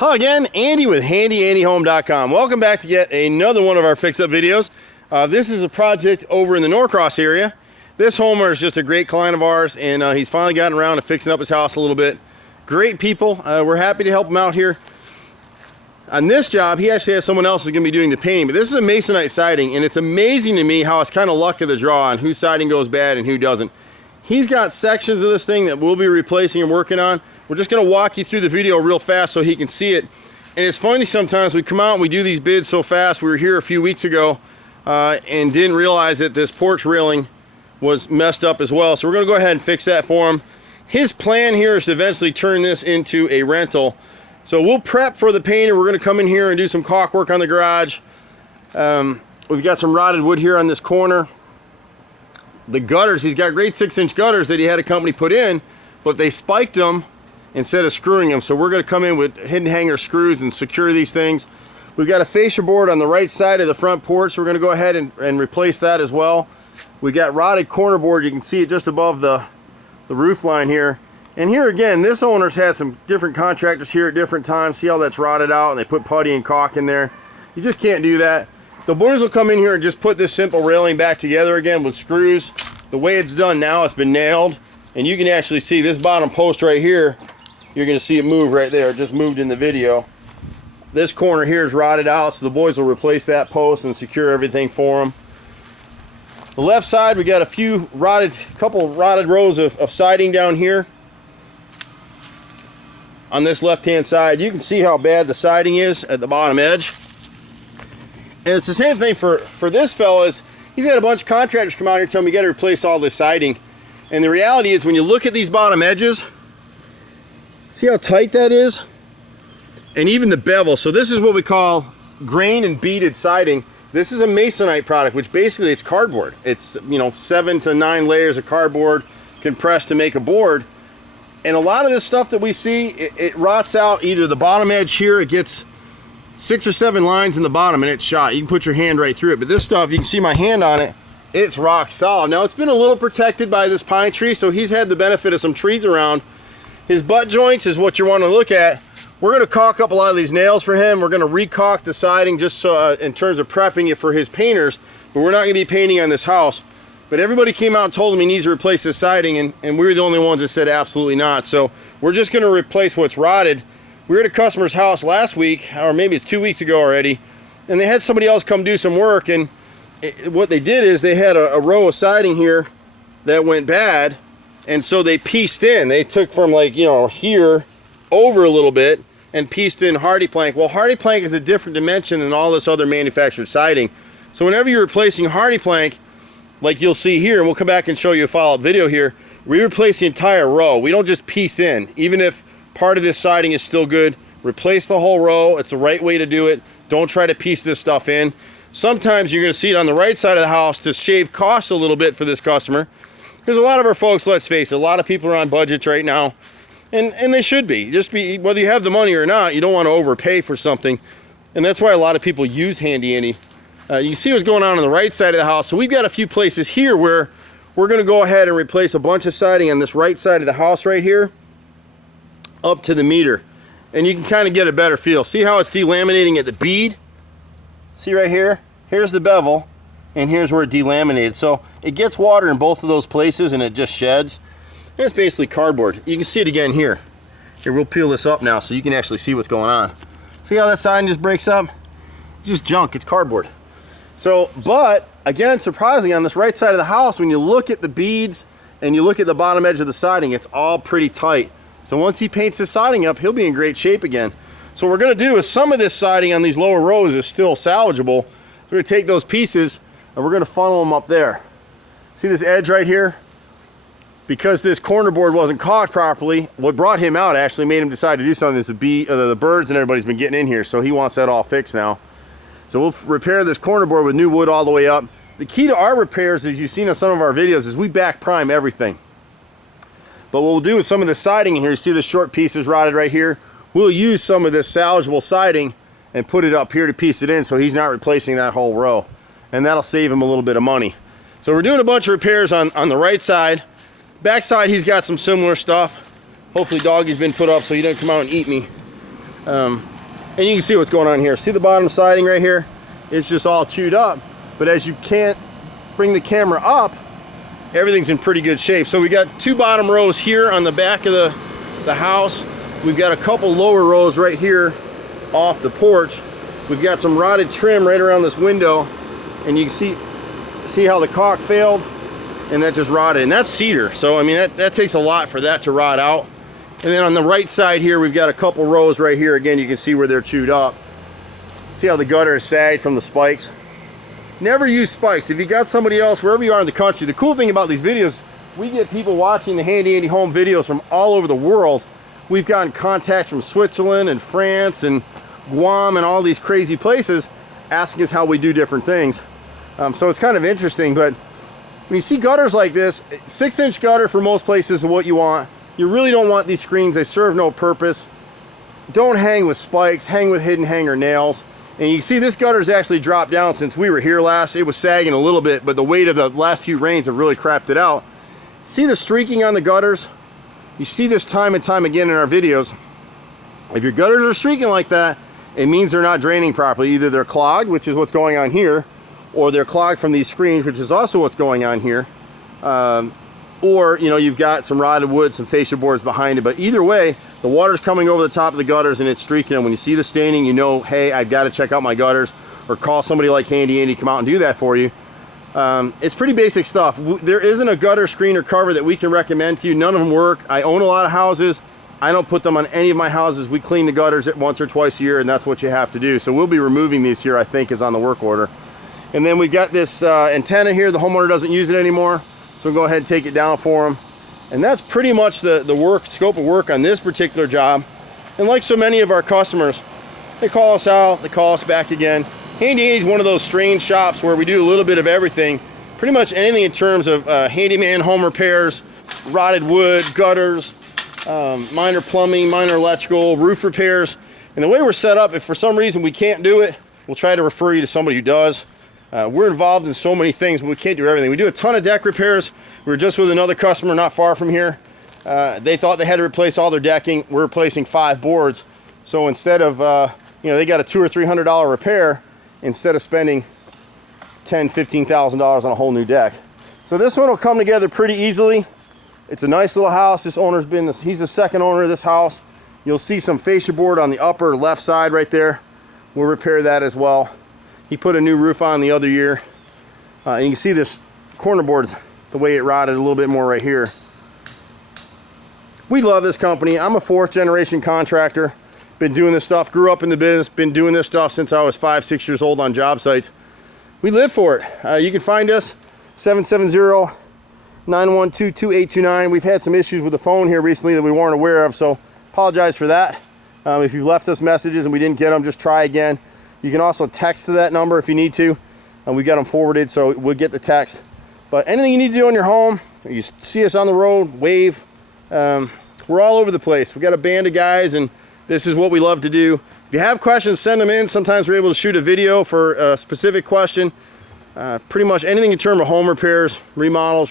Hi again, Andy with HandyANDYHome.com. Welcome back to yet another one of our fix-up videos. This is a project over in the Norcross area. This homeowner is just a great client of ours, and he's finally gotten around to fixing up his house a little bit. Great people. We're happy to help him out here. On this job, he actually has someone else who's going to be doing the painting, but this is a masonite siding, and it's amazing to me how it's kind of luck of the draw on whose siding goes bad and who doesn't. He's got sections of this thing that we'll be replacing and working on. We're just going to walk you through the video real fast so he can see it. And it's funny, sometimes we come out and we do these bids so fast. We were here a few weeks ago and didn't realize that this porch railing was messed up as well. So we're going to go ahead and fix that for him. His plan here is to eventually turn this into a rental. So we'll prep for the painter. We're going to come in here and do some caulk work on the garage. We've got some rotted wood here on this corner. The gutters, he's got great 6-inch gutters that he had a company put in, but they spiked them instead of screwing them. So we're going to come in with hidden hanger screws and secure these things. We've got a fascia board on the right side of the front porch, so we're going to go ahead and replace that as well. We got rotted corner board. You can see it just above the roof line here. And here again, this owner's had some different contractors here at different times. See how that's rotted out, and they put putty and caulk in there. You just can't do that. The boys will come in here and just put this simple railing back together again with screws. The way it's done now, it's been nailed, and you can actually see this bottom post right here. You're going to see it move right there. It just moved in the video. This corner here is rotted out, so the boys will replace that post and secure everything for them. The left side, we got a couple rotted rows of siding down here. On this left-hand side, you can see how bad the siding is at the bottom edge. And it's the same thing for this fella. He's had a bunch of contractors come out here and tell him you got to replace all this siding. And the reality is, when you look at these bottom edges, see how tight that is? And even the bevel. So this is what we call grain and beaded siding. This is a masonite product, which basically it's cardboard. It's 7 to 9 layers of cardboard compressed to make a board. And a lot of this stuff that we see, it rots out either the bottom edge here. It gets 6 or 7 lines in the bottom and it's shot. You can put your hand right through it. But this stuff, you can see my hand on it, it's rock solid. Now it's been a little protected by this pine tree, so he's had the benefit of some trees around. His butt joints is what you want to look at. We're going to caulk up a lot of these nails for him. We're going to re-caulk the siding just so, in terms of prepping it for his painters, but we're not going to be painting on this house. But everybody came out and told him he needs to replace the siding, and we were the only ones that said absolutely not. So we're just going to replace what's rotted. We were at a customer's house last week, or maybe it's 2 weeks ago already, and they had somebody else come do some work, and what they did is they had a row of siding here that went bad, and so they pieced in. They took from here over a little bit and pieced in hardy plank. Well, hardy plank is a different dimension than all this other manufactured siding. So whenever you're replacing hardy plank, like you'll see here, and we'll come back and show you a follow-up video here, we replace the entire row. We don't just piece in. Even if part of this siding is still good, replace the whole row. It's the right way to do it. Don't try to piece this stuff in. Sometimes you're going to see it on the right side of the house to shave costs a little bit for this customer. Because a lot of our folks, let's face it, a lot of people are on budgets right now, and they should be. Whether you have the money or not, you don't want to overpay for something, and that's why a lot of people use Handy Andy. You can see what's going on the right side of the house. So we've got a few places here where we're going to go ahead and replace a bunch of siding on this right side of the house right here, up to the meter, and you can kind of get a better feel. See how it's delaminating at the bead? See right here? Here's the bevel, and here's where it delaminated. So it gets water in both of those places and it just sheds. And it's basically cardboard. You can see it again here. Here, we'll peel this up now so you can actually see what's going on. See how that siding just breaks up? It's just junk, it's cardboard. So, but again, surprisingly, on this right side of the house, when you look at the beads and you look at the bottom edge of the siding, it's all pretty tight. So once he paints his siding up, he'll be in great shape again. So what we're gonna do is some of this siding on these lower rows is still salvageable. We're going to take those pieces and we're going to funnel them up there. See this edge right here? Because this corner board wasn't caulked properly, what brought him out actually made him decide to do something is the birds and everybody's been getting in here, so he wants that all fixed now. So we'll repair this corner board with new wood all the way up. The key to our repairs, as you've seen on some of our videos, is we back prime everything. But what we'll do with some of the siding in here, you see the short pieces rotted right here, we'll use some of this salvageable siding and put it up here to piece it in so he's not replacing that whole row. And that'll save him a little bit of money. So we're doing a bunch of repairs on the right side. Back side, he's got some similar stuff. Hopefully Doggy's been put up so he doesn't come out and eat me. And you can see what's going on here. See the bottom siding right here? It's just all chewed up. But as you can't bring the camera up, everything's in pretty good shape. So we got 2 bottom rows here on the back of the house. We've got a couple lower rows right here off the porch. We've got some rotted trim right around this window, and you can see how the caulk failed, and that just rotted, and that's cedar. So I mean, that takes a lot for that to rot out. And then on the right side here, we've got a couple rows right here. Again, you can see where they're chewed up. See how the gutter is sagged from the spikes? Never use spikes. If you got somebody else, wherever you are in the country, the cool thing about these videos, we get people watching the Handy Andy home videos from all over the world. We've gotten contacts from Switzerland and France and Guam and all these crazy places asking us how we do different things. So it's kind of interesting, but when you see gutters like this, 6-inch gutter for most places is what you want. You really don't want these screens. They serve no purpose. Don't hang with spikes, hang with hidden hanger nails. And you can see this gutter's actually dropped down since we were here last. It was sagging a little bit, but the weight of the last few rains have really crapped it out. See the streaking on the gutters? You see this time and time again in our videos. If your gutters are streaking like that, it means they're not draining properly. Either they're clogged, which is what's going on here, or they're clogged from these screens, which is also what's going on here. Or you know, you've got some rotted wood, some fascia boards behind it. But either way, the water's coming over the top of the gutters and it's streaking them. When you see the staining, you know, hey, I've got to check out my gutters, or call somebody like Handy Andy, come out and do that for you. It's pretty basic stuff. There isn't a gutter screen or cover that we can recommend to you. None of them work. I own a lot of houses. I don't put them on any of my houses. We clean the gutters once or twice a year, and that's what you have to do. So we'll be removing these here, I think, is on the work order. And then we've got this antenna here. The homeowner doesn't use it anymore, so we'll go ahead and take it down for him. And that's pretty much the scope of work on this particular job. And like so many of our customers, they call us out, they call us back again. Handy Andy is one of those strange shops where we do a little bit of everything. Pretty much anything in terms of handyman home repairs, rotted wood, gutters, minor plumbing, minor electrical, roof repairs. And the way we're set up, if for some reason we can't do it, we'll try to refer you to somebody who does. We're involved in so many things, but we can't do everything. We do a ton of deck repairs. We were just with another customer not far from here. They thought they had to replace all their decking. We're replacing 5 boards. So instead of, you know, they got a $200 or $300 repair, instead of spending $10,000, $15,000 on a whole new deck. So this one will come together pretty easily. It's a nice little house. This owner's he's the second owner of this house. You'll see some fascia board on the upper left side right there. We'll repair that as well. He put a new roof on the other year. And you can see this corner board, the way it rotted a little bit more right here. We love this company. I'm a 4th generation contractor. Been doing this stuff, grew up in the business, been doing this stuff since I was 5, 6 years old on job sites. We live for it. You can find us 770-912-2829. We've had some issues with the phone here recently that we weren't aware of, so apologize for that. If you've left us messages and we didn't get them, just try again. You can also text to that number if you need to. We got them forwarded, so we'll get the text. But anything you need to do in your home, you see us on the road, wave. We're all over the place. We got a band of guys, and this is what we love to do. If you have questions, send them in. Sometimes we're able to shoot a video for a specific question. Pretty much anything in terms of home repairs, remodels,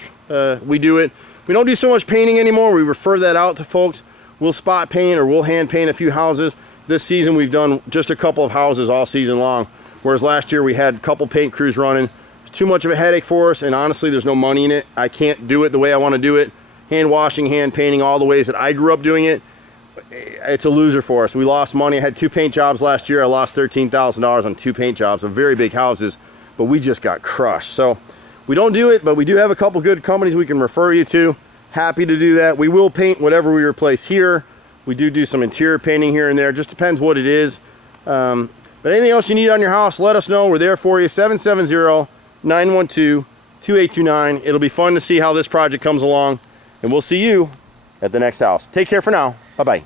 we do it. We don't do so much painting anymore. We refer that out to folks. We'll spot paint or we'll hand paint a few houses. This season we've done just a couple of houses all season long, whereas last year we had a couple paint crews running. It's too much of a headache for us, and honestly there's no money in it. I can't do it the way I want to do it. Hand washing, hand painting, all the ways that I grew up doing it. It's a loser for us. We lost money. I had 2 paint jobs last year. I lost $13,000 on 2 paint jobs of very big houses, but we just got crushed. So we don't do it, but we do have a couple good companies we can refer you to. Happy to do that. We will paint whatever we replace here. We do some interior painting here and there. Just depends what it is. But anything else you need on your house, let us know. We're there for you. 770-912-2829. It'll be fun to see how this project comes along, and we'll see you at the next house. Take care for now. Bye-bye.